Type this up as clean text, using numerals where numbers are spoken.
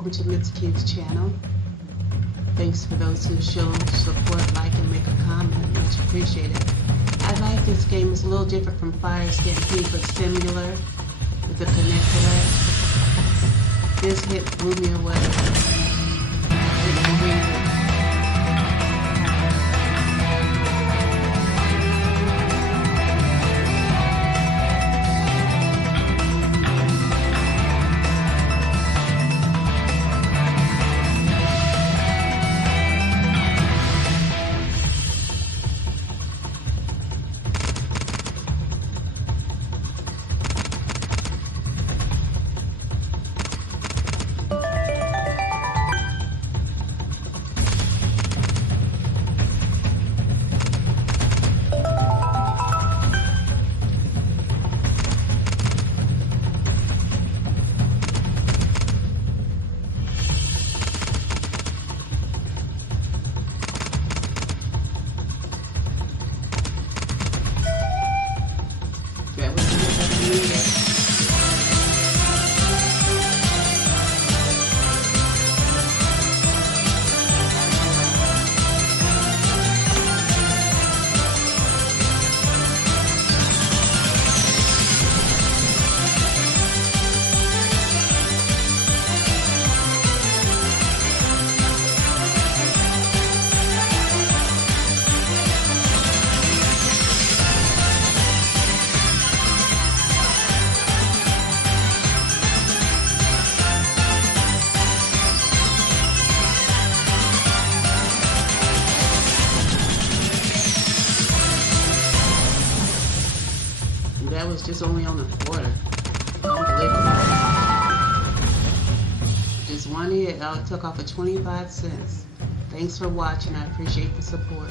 welcome to Miss King's channel. Thanks for those who show support, like, and make a comment. Much appreciated. I like this game. It's a little different from Fire Stampede, but similar with the connector. This hit blew me away. It's weird. That was just only on the quarter. Unbelievable. Just one hit. I took off for 25 cents. Thanks for watching. I appreciate the support.